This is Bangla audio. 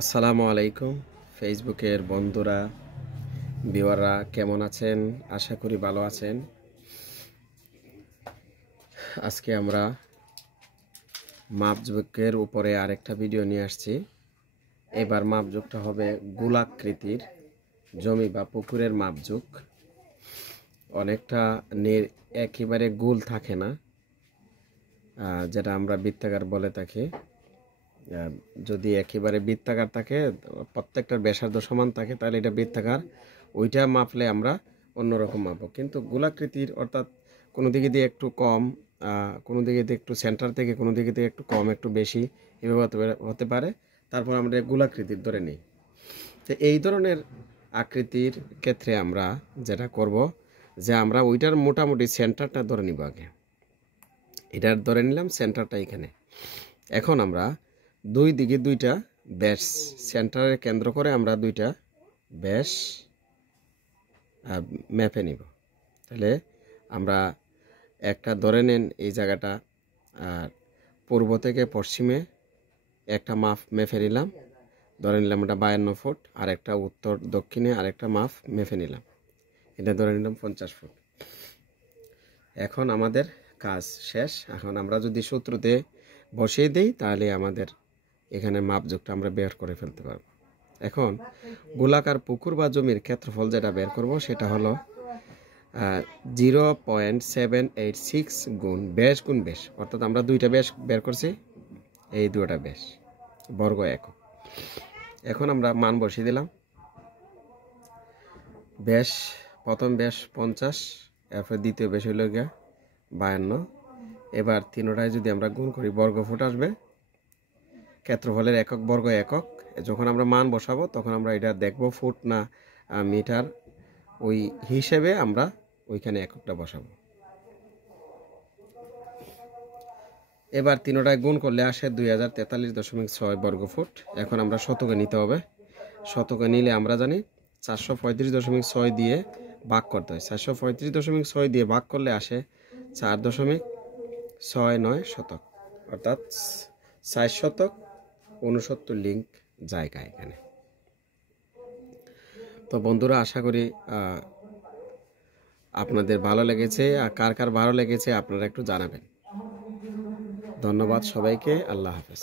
আসসালামু আলাইকুম ফেসবুকের বন্ধুরা ভিউয়াররা কেমন আছেন? আশা করি ভালো আছেন। আজকে আমরা মাপজোকের উপরে আরেকটা ভিডিও নিয়ে আসছি। এবার মাপজোকটা হবে গোলাকৃতির জমি বা পুকুরের মাপজোক। অনেকটা একেবারে গোল থাকে না, যেটা আমরা বৃত্তাকার বলে থাকি। যদি একেবারে বৃত্তাকার থাকে, প্রত্যেকটার ব্যাসার্ধ সমান থাকে, তাহলে এটা বৃত্তাকার। ওইটা মাপলে আমরা অন্যরকম মাপবো। কিন্তু গোলাকৃতির অর্থাৎ কোনো দিকে দিয়ে একটু কম, কোনো দিকে দিয়ে একটু সেন্টার থেকে কোনো দিকে দিয়ে একটু কম একটু বেশি এভাবে হতে পারে। তারপর আমরা গোলাকৃতির ধরে নিই। তো এই ধরনের আকৃতির ক্ষেত্রে আমরা যেটা করব, যে আমরা ওইটার মোটামুটি সেন্টারটা ধরে নিব। আগে এটার ধরে নিলাম সেন্টারটা এখানে। এখন আমরা দুই দিকে দুইটা ব্যাস সেন্টারের কেন্দ্র করে আমরা দুইটা ব্যাস মেপে নিব। তাহলে আমরা একটা ধরে নেন এই জায়গাটা, আর পূর্ব থেকে পশ্চিমে একটা মাপ মেপে নিলাম, ধরে নিলাম এটা 52 ফুট, আর একটা উত্তর দক্ষিণে আরেকটা মাপ মেপে নিলাম, এটা ধরে নিলাম 50 ফুট। এখন আমাদের কাজ শেষ। এখন আমরা যদি সূত্রতে বসিয়ে দিই তাহলে আমাদের এখানে মাপজোকটা আমরা বের করে ফেলতে পারব। এখন গোলাকার পুকুর বা জমির ক্ষেত্রফল যেটা বের করব সেটা হলো 0.786 গুণ ব্যাস, অর্থাৎ আমরা দুইটা ব্যাস বের করছি, এই দুটা ব্যাস বর্গ একক। এখন আমরা মান বসিয়ে দিলাম। ব্যাস, প্রথম ব্যাস 50, এরপর দ্বিতীয় ব্যাস হইল গিয়া 52। এবার তিনটায় যদি আমরা গুণ করি বর্গ ফুট আসবে। ক্ষেত্রফলের একক বর্গ একক। যখন আমরা মান বসাবো তখন আমরা এটা দেখব ফুট না মিটার, ওই হিসেবে আমরা ওইখানে এককটা বসাবো। এবার তিনটায় গুণ করলে আসে 2043.6 বর্গ ফুট। এখন আমরা শতকে নিতে হবে। শতকে নিলে আমরা জানি 435.6 দিয়ে ভাগ করতে হয়। 435.6 দিয়ে ভাগ করলে আসে 4.69 শতক, অর্থাৎ 4 শতক 69 লিঙ্ক জায়গা এখানে। তো বন্ধুরা, আশা করি আপনাদের ভালো লেগেছে। আর কার কার ভালো লেগেছে আপনারা একটু জানাবেন। ধন্যবাদ সবাইকে। আল্লাহ হাফেজ।